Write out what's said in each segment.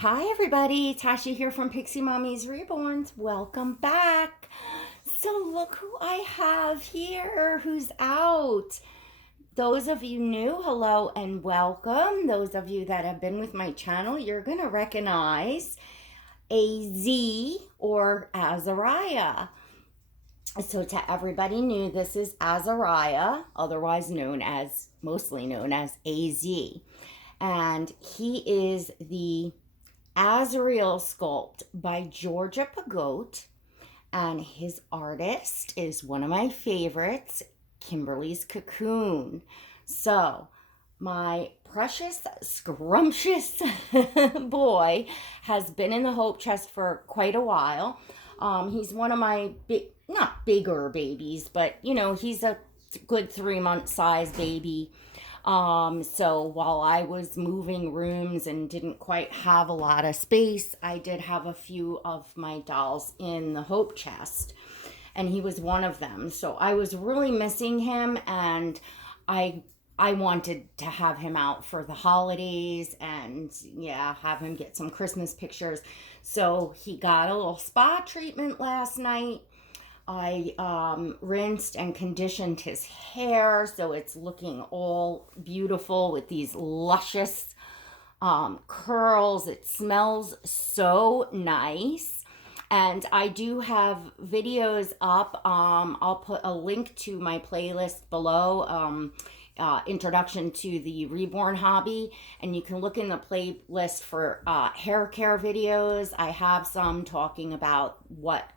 Hi everybody, Tasha here from Pixie Mommies Reborn. Welcome back. So look who I have here, who's out. Those of you new, hello and welcome. Those of you that have been with my channel, you're going to recognize AZ or Azeriah. So to everybody new, this is Azeriah, otherwise mostly known as AZ. And he is the Asriel sculpt by Jorgia Pigott, and his artist is one of my favorites, Kimberly's Cocoon. So, my precious, scrumptious boy has been in the Hope Chest for quite a while. He's one of my not bigger babies, but he's a good 3 month size baby. So while I was moving rooms and didn't quite have a lot of space, I did have a few of my dolls in the Hope Chest, and he was one of them. So I was really missing him, and I wanted to have him out for the holidays and have him get some Christmas pictures. So he got a little spa treatment last night. I rinsed and conditioned his hair so it's looking all beautiful with these luscious curls. It smells so nice. And I do have videos up. I'll put a link to my playlist below. Introduction to the Reborn hobby, and you can look in the playlist for hair care videos. I have some talking about what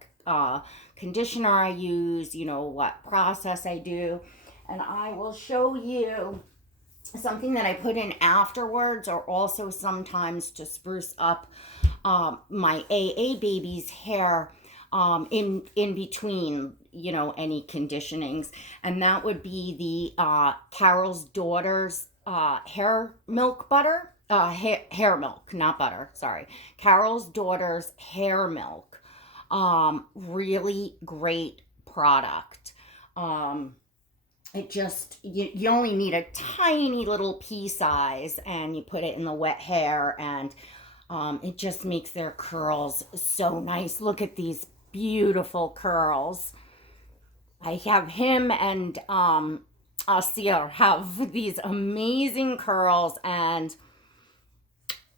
conditioner I use, what process I do. And I will show you something that I put in afterwards, or also sometimes to spruce up my AA baby's hair in between, any conditionings. And that would be the Carol's Daughter's hair milk butter. Hair milk, not butter, sorry. Carol's Daughter's hair milk. Really great product. It just, you only need a tiny little pea size, and you put it in the wet hair, and it just makes their curls so nice. Look at these beautiful curls. I have him and Asriel have these amazing curls, and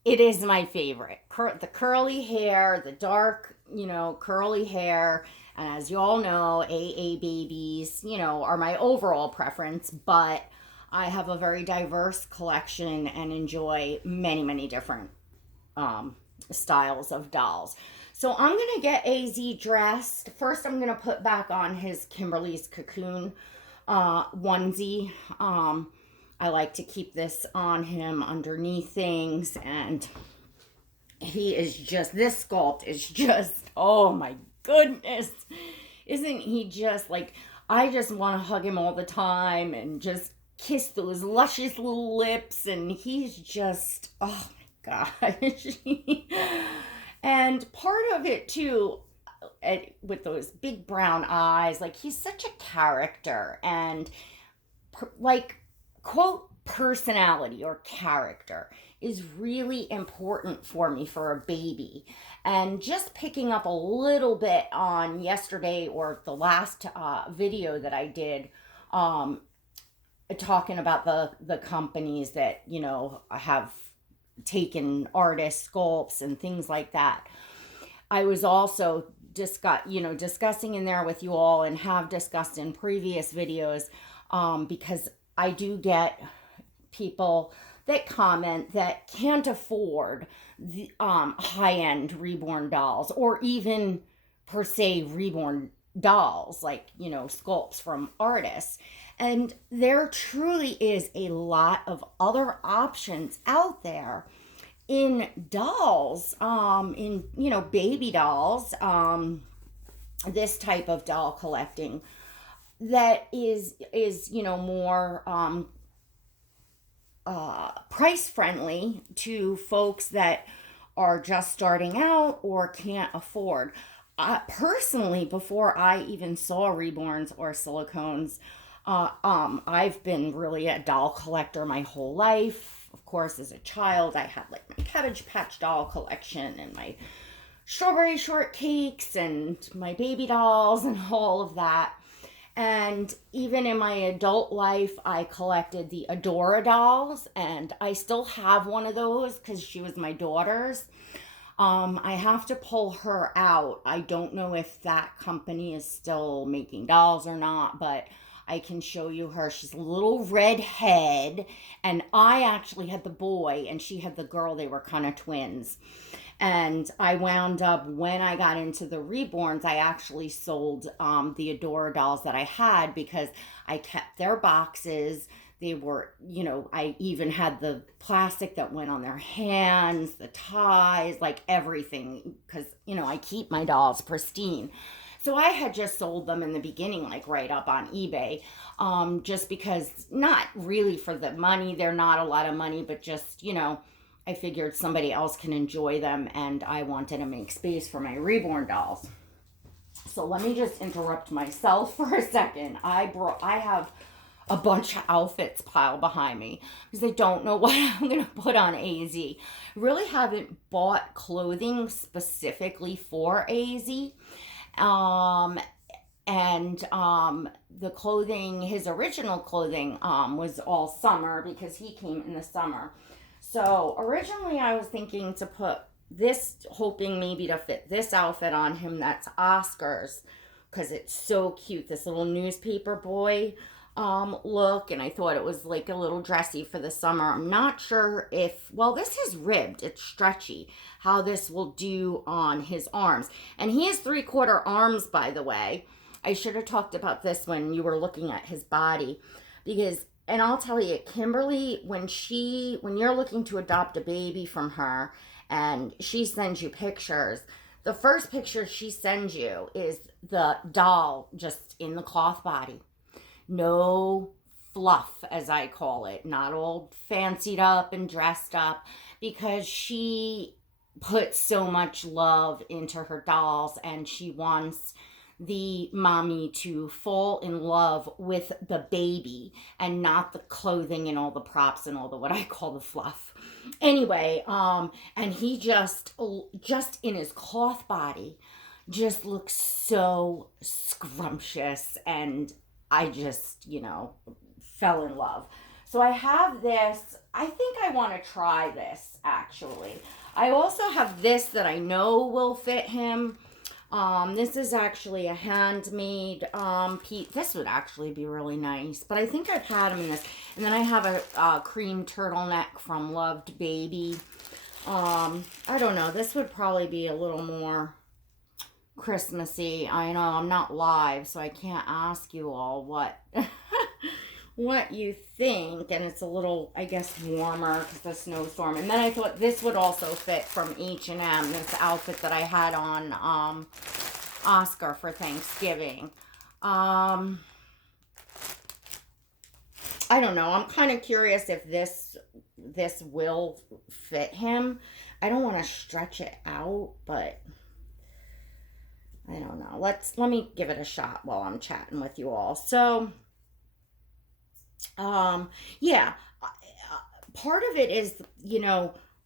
it is my favorite. The curly hair, the dark, curly hair. And as you all know, AA babies, are my overall preference, but I have a very diverse collection and enjoy many, many different styles of dolls. So I'm going to get AZ dressed. First, I'm going to put back on his Kimberly's Cocoon onesie. I like to keep this on him underneath things, and this sculpt is just, oh my goodness. Isn't he just like, I just want to hug him all the time and just kiss those luscious little lips, and he's just, oh my gosh. And part of it too, with those big brown eyes, like he's such a character, and like, quote, personality or character is really important for me for a baby. And just picking up a little bit on yesterday, or the last video that I did, talking about the companies that have taken artist sculpts and things like that. I was also discussing in there with you all, and have discussed in previous videos, because I do get people that comment that can't afford the high-end Reborn dolls, or even per se Reborn dolls, like sculpts from artists. And there truly is a lot of other options out there in dolls, in baby dolls, this type of doll collecting, that is more price friendly to folks that are just starting out or can't afford. Personally, before I even saw Reborns or silicones, I've been really a doll collector my whole life. of course, as a child, I had like my Cabbage Patch doll collection and my strawberry shortcakes and my baby dolls and all of that. And even in my adult life, I collected the Adora dolls, and I still have one of those because she was my daughter's. I have to pull her out. I don't know if that company is still making dolls or not, but I can show you her. She's a little red head, and I actually had the boy, and she had the girl. They were kind of twins. And I wound up, when I got into the Reborns, I actually sold the Adora dolls that I had because I kept their boxes. They were, I even had the plastic that went on their hands, the ties, like everything, because, I keep my dolls pristine. So I had just sold them in the beginning, like right up on eBay, just because, not really for the money. They're not a lot of money, but just, I figured somebody else can enjoy them, and I wanted to make space for my Reborn dolls. So let me just interrupt myself for a second. I have a bunch of outfits piled behind me because I don't know what I'm going to put on AZ. Really haven't bought clothing specifically for AZ. The clothing, his original clothing, was all summer because he came in the summer. So originally I was thinking to put this, hoping maybe to fit this outfit on him that's Oscar's, because it's so cute, this little newspaper boy look, and I thought it was like a little dressy for the summer. I'm not sure if, well, this is ribbed, it's stretchy, how this will do on his arms. And he has 3/4 arms, by the way. I should have talked about this when you were looking at his body, because, and I'll tell you, Kimberly, when you're looking to adopt a baby from her and she sends you pictures, the first picture she sends you is the doll just in the cloth body. No fluff, as I call it, not all fancied up and dressed up, because she puts so much love into her dolls, and she wants the mommy to fall in love with the baby and not the clothing and all the props and all the, what I call the fluff. Anyway, and he just in his cloth body just looks so scrumptious, and I just, fell in love. So I have this. I think I want to try this, actually. I also have this that I know will fit him. This is actually a handmade piece. This would actually be really nice, but I think I've had him in this. And then I have a cream turtleneck from Loved Baby. I don't know. This would probably be a little more Christmassy. I know I'm not live, so I can't ask you all what what you think, and it's a little, I guess, warmer because the snowstorm. And then I thought this would also fit from H&M, this outfit that I had on Oscar for Thanksgiving. I don't know. I'm kind of curious if this will fit him. I don't want to stretch it out, but I don't know. Let me give it a shot while I'm chatting with you all. So, yeah, part of it is,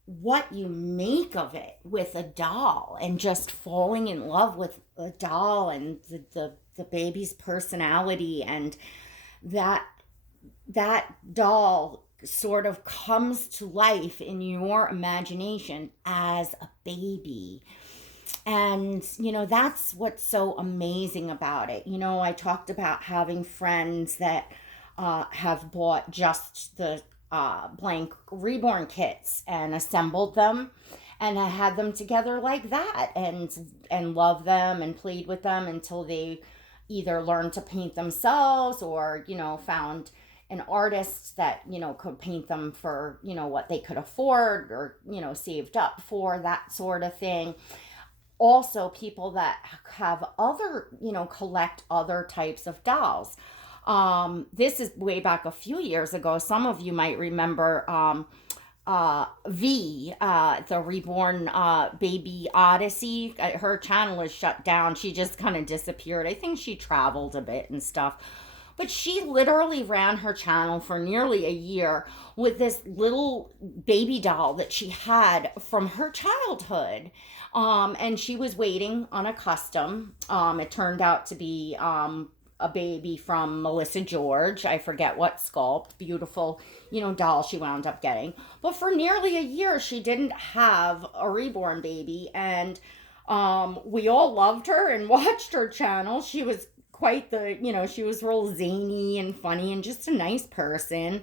what you make of it with a doll, and just falling in love with a doll and the baby's personality, and that doll sort of comes to life in your imagination as a baby. And, that's what's so amazing about it. I talked about having friends that have bought just the blank Reborn kits and assembled them, and I had them together like that, and loved them and played with them until they either learned to paint themselves, or, found an artist that, could paint them for, what they could afford, or, saved up for, that sort of thing. Also, people that have other, collect other types of dolls. This is way back a few years ago. Some of you might remember the Reborn Baby Odyssey. Her channel is shut down. She just kind of disappeared. I think she traveled a bit and stuff. But she literally ran her channel for nearly a year with this little baby doll that she had from her childhood. And she was waiting on a custom. It turned out to be a baby from Melissa George. I forget what sculpt. Beautiful, doll she wound up getting. But for nearly a year, she didn't have a reborn baby. And we all loved her and watched her channel. She was quite she was real zany and funny and just a nice person.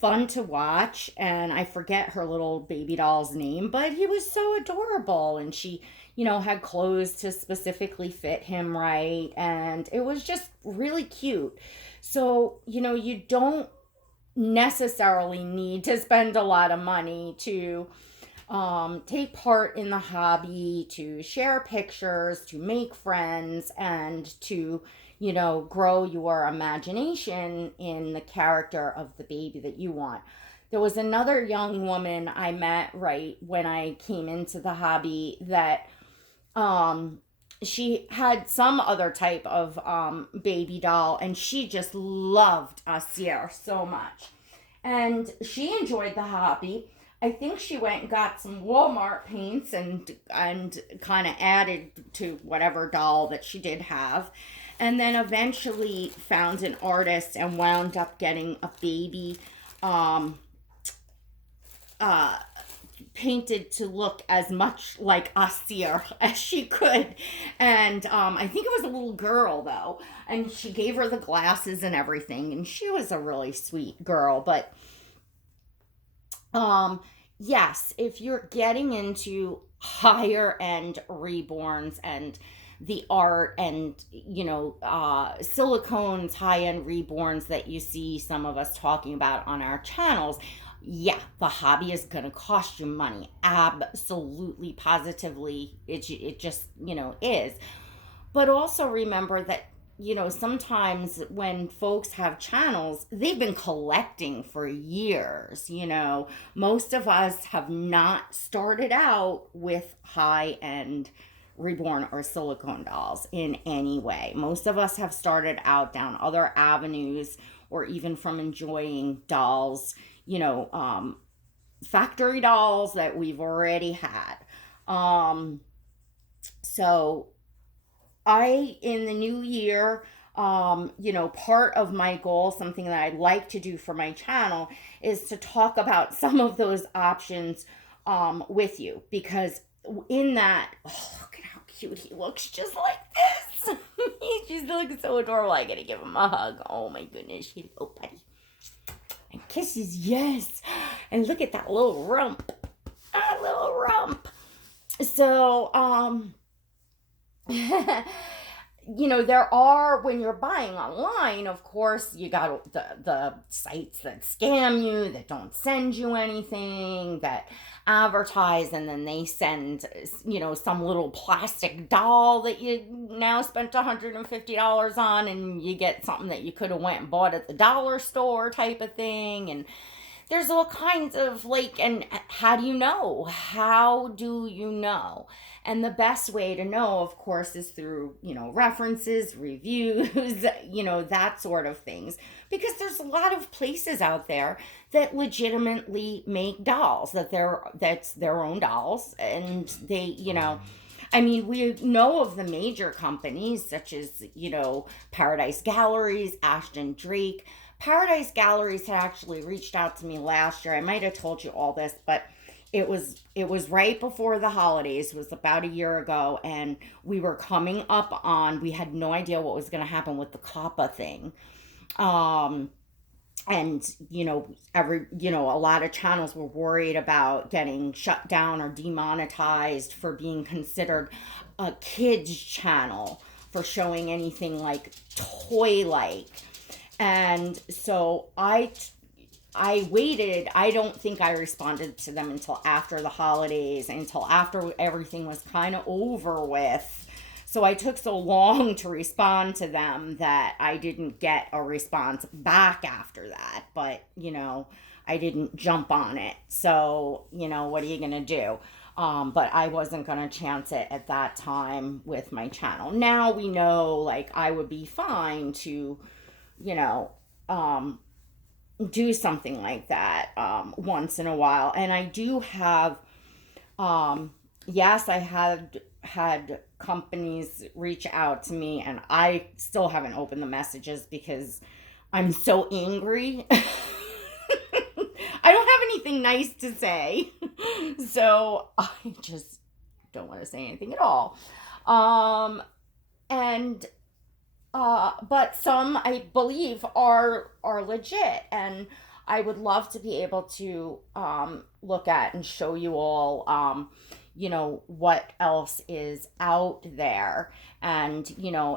Fun to watch. And I forget her little baby doll's name, but he was so adorable. And she, had clothes to specifically fit him right. And it was just really cute. So, you don't necessarily need to spend a lot of money to take part in the hobby, to share pictures, to make friends, and to, grow your imagination in the character of the baby that you want. There was another young woman I met right when I came into the hobby that she had some other type of baby doll, and she just loved Asriel so much. And she enjoyed the hobby. I think she went and got some Walmart paints and kind of added to whatever doll that she did have. And then eventually found an artist and wound up getting a baby painted to look as much like Asriel as she could. And I think it was a little girl though. And she gave her the glasses and everything. And she was a really sweet girl. But yes, if you're getting into higher end reborns and the art and, silicones, high end reborns that you see some of us talking about on our channels, yeah, the hobby is going to cost you money. Absolutely, positively. It just, is. But also remember that, sometimes when folks have channels, they've been collecting for years. Most of us have not started out with high end reborn or silicone dolls in any way. Most of us have started out down other avenues, or even from enjoying dolls, factory dolls that we've already had. So in the new year, part of my goal, something that I'd like to do for my channel, is to talk about some of those options with you, because in that, look at how cute he looks, just like this. He just looks so adorable. I gotta give him a hug. Oh my goodness, hello, buddy. And kisses, yes. And look at that little rump. A little rump. So, there are, when you're buying online, of course, you got the sites that scam you, that don't send you anything, that advertise, and then they send, some little plastic doll that you now spent $150 on, and you get something that you could have went and bought at the dollar store type of thing. And there's all kinds of and how do you know? How do you know? And the best way to know, of course, is through, references, reviews, that sort of things. Because there's a lot of places out there that legitimately make dolls, that's their own dolls. And they, we know of the major companies such as, Paradise Galleries, Ashton Drake. Paradise Galleries had actually reached out to me last year. I might have told you all this, but it was right before the holidays. It was about a year ago, and we were coming up on, we had no idea what was going to happen with the COPPA thing. And, a lot of channels were worried about getting shut down or demonetized for being considered a kids channel, for showing anything like toy-like. And so I waited. I don't think I responded to them until after the holidays, until after everything was kind of over with. So I took so long to respond to them that I didn't get a response back after that. But, I didn't jump on it. So, what are you going to do? But I wasn't going to chance it at that time with my channel. Now we know, I would be fine to you know, do something like that once in a while. And I do have, yes, I had companies reach out to me, and I still haven't opened the messages because I'm so angry. I don't have anything nice to say. So I just don't want to say anything at all. And but some I believe are legit, and I would love to be able to look at and show you all what else is out there, and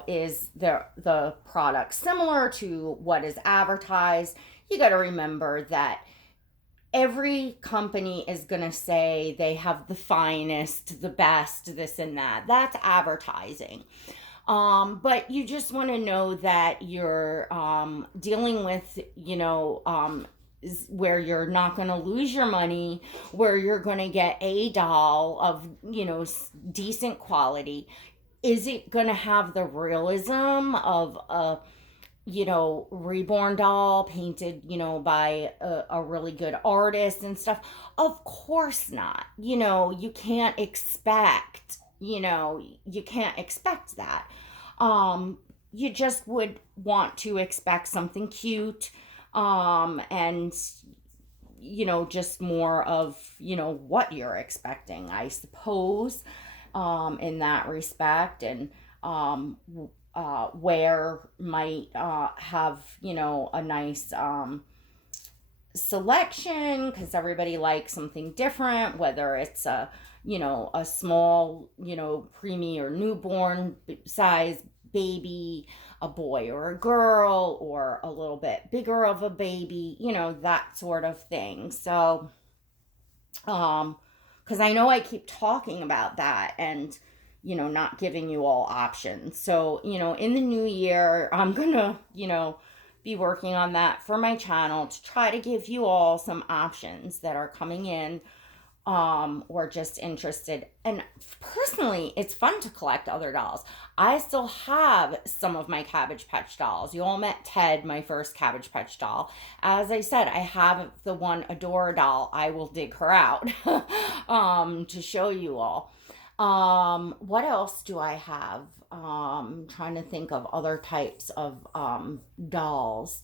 is the product similar to what is advertised. You got to remember that every company is going to say they have the finest, the best, this and that. That's advertising. But you just want to know that you're dealing with, where you're not going to lose your money, where you're going to get a doll of, decent quality. Is it going to have the realism of a reborn doll painted, by a really good artist and stuff? Of course not. You can't expect, that. You just would want to expect something cute, and, just more of, what you're expecting, I suppose, in that respect. And, where might have a nice selection, because everybody likes something different, whether it's a small preemie or newborn size baby, a boy or a girl, or a little bit bigger of a baby, that sort of thing. So because I know I keep talking about that and not giving you all options. So, in the new year, I'm going to, be working on that for my channel to try to give you all some options that are coming in, or just interested. And personally, it's fun to collect other dolls. I still have some of my Cabbage Patch dolls. You all met Ted, my first Cabbage Patch doll. As I said, I have the one Adora doll. I will dig her out to show you all. What else do I have? Trying to think of other types of dolls.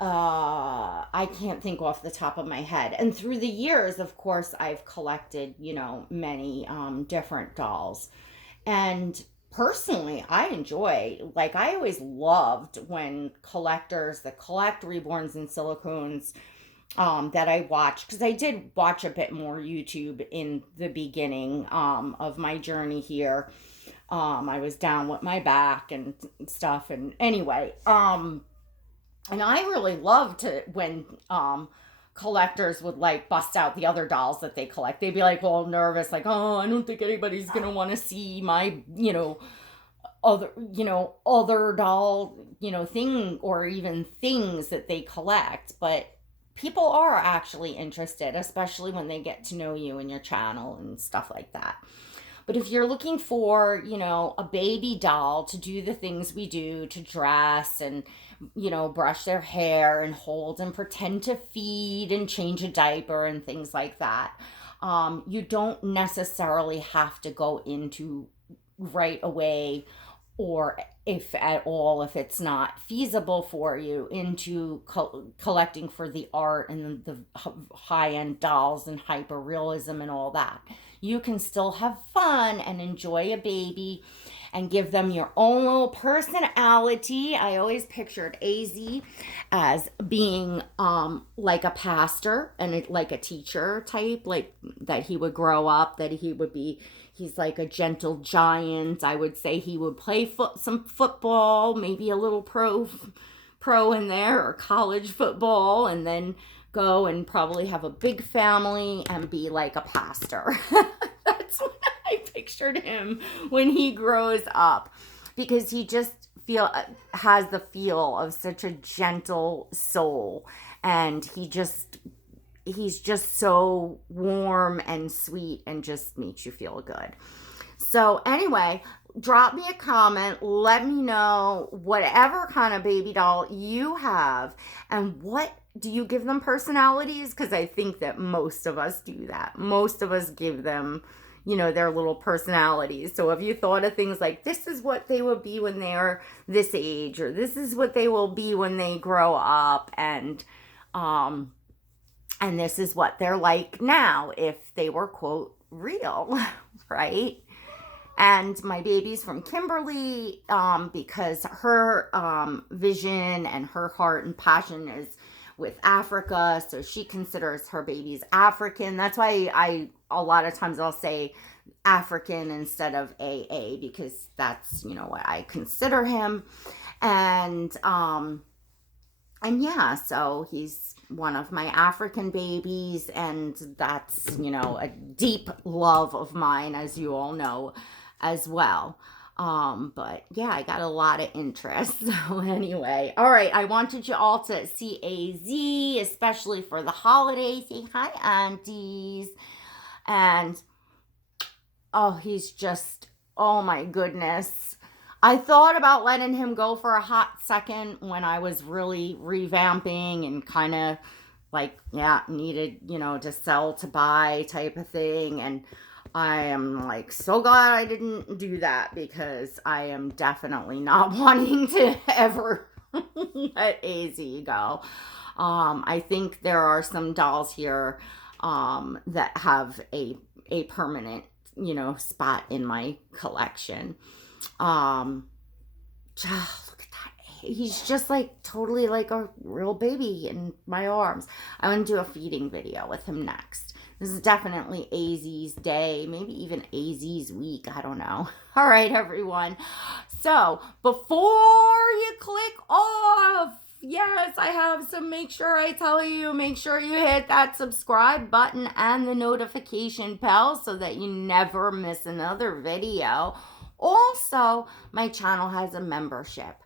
I can't think off the top of my head. And through the years, of course, I've collected, many different dolls. And personally, I enjoy, like, I always loved when collectors that collect reborns and silicones, that I watched, because I did watch a bit more YouTube in the beginning of my journey here. I was down with my back and stuff, and anyway, and I really loved it when collectors would like bust out the other dolls that they collect. They'd be like all nervous, like, oh, I don't think anybody's gonna want to see my other doll thing, or even things that they collect. But people are actually interested, especially when they get to know you and your channel and stuff like that. But if you're looking for, a baby doll to do the things we do, to dress and, brush their hair and hold and pretend to feed and change a diaper and things like that, you don't necessarily have to go into right away, or if at all, if it's not feasible for you, into collecting for the art and the high-end dolls and hyper realism and all that. You can still have fun and enjoy a baby and give them your own little personality. I always pictured AZ as being like a pastor and like a teacher type, like that he would grow up, that he would be, he's like a gentle giant. I would say he would play some football, maybe a little pro in there, or college football, and then go and probably have a big family and be like a pastor. That's what I pictured him when he grows up, because he just has the feel of such a gentle soul, and he's just so warm and sweet and just makes you feel good. So anyway, drop me a comment. Let me know whatever kind of baby doll you have, and what do you give them personalities? Because I think that most of us do that. Most of us give them, their little personalities. So have you thought of things like, this is what they will be when they're this age, or this is what they will be when they grow up, and this is what they're like now if they were, quote, real, right? And my baby's from Kimberly, because her vision and her heart and passion is with Africa, so she considers her babies African. That's why a lot of times I'll say African instead of AA, because that's what I consider him. And yeah, so he's one of my African babies, and that's a deep love of mine, as you all know, as well. But yeah, I got a lot of interest. So anyway, all right, I wanted you all to see AZ, especially for the holidays. Say hi, aunties. And oh, he's just, oh my goodness. I thought about letting him go for a hot second when I was really revamping and kind of like, needed, to sell to buy type of thing. And I am like so glad I didn't do that, because I am definitely not wanting to ever let AZ go. I think there are some dolls here that have a permanent, spot in my collection. Look at that. He's just like totally like a real baby in my arms. I want to do a feeding video with him next. This is definitely AZ's day, maybe even AZ's week. I don't know. All right, everyone. So before you click off, yes, I have some, make sure I tell you, make sure you hit that subscribe button and the notification bell so that you never miss another video. Also, my channel has a membership.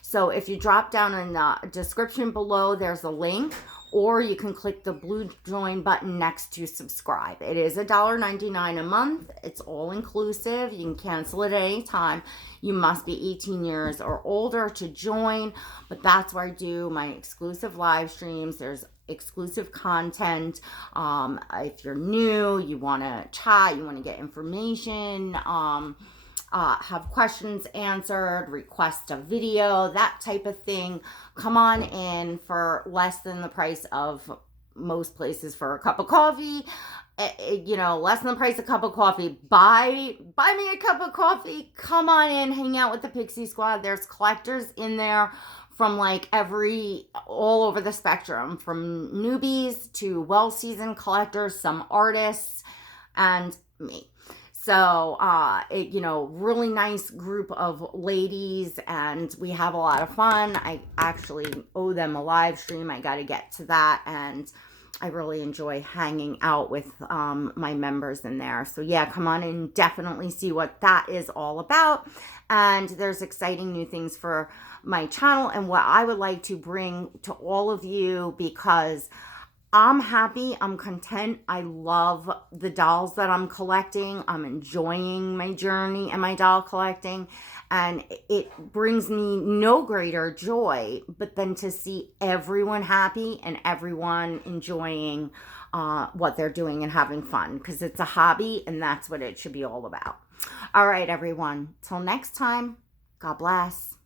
So if you drop down in the description below, there's a link, or you can click the blue join button next to subscribe. It is $1.99 a month. It's all inclusive. You can cancel it at any time. You must be 18 years or older to join, but that's where I do my exclusive live streams. There's exclusive content. If you're new, you want to chat, you want to get information, have questions answered, request a video, that type of thing, come on in for less than the price of most places for a cup of coffee. Less than the price of a cup of coffee. Buy me a cup of coffee. Come on in, hang out with the Pixie Squad. There's collectors in there from like all over the spectrum, from newbies to well-seasoned collectors, some artists, and me. So, really nice group of ladies, and we have a lot of fun. I actually owe them a live stream. I got to get to that, and I really enjoy hanging out with my members in there. So yeah, come on and definitely see what that is all about. And there's exciting new things for my channel and what I would like to bring to all of you, because I'm happy, I'm content, I love the dolls that I'm collecting, I'm enjoying my journey and my doll collecting, and it brings me no greater joy but than to see everyone happy and everyone enjoying what they're doing and having fun, because it's a hobby and that's what it should be all about. All right, everyone, till next time, God bless.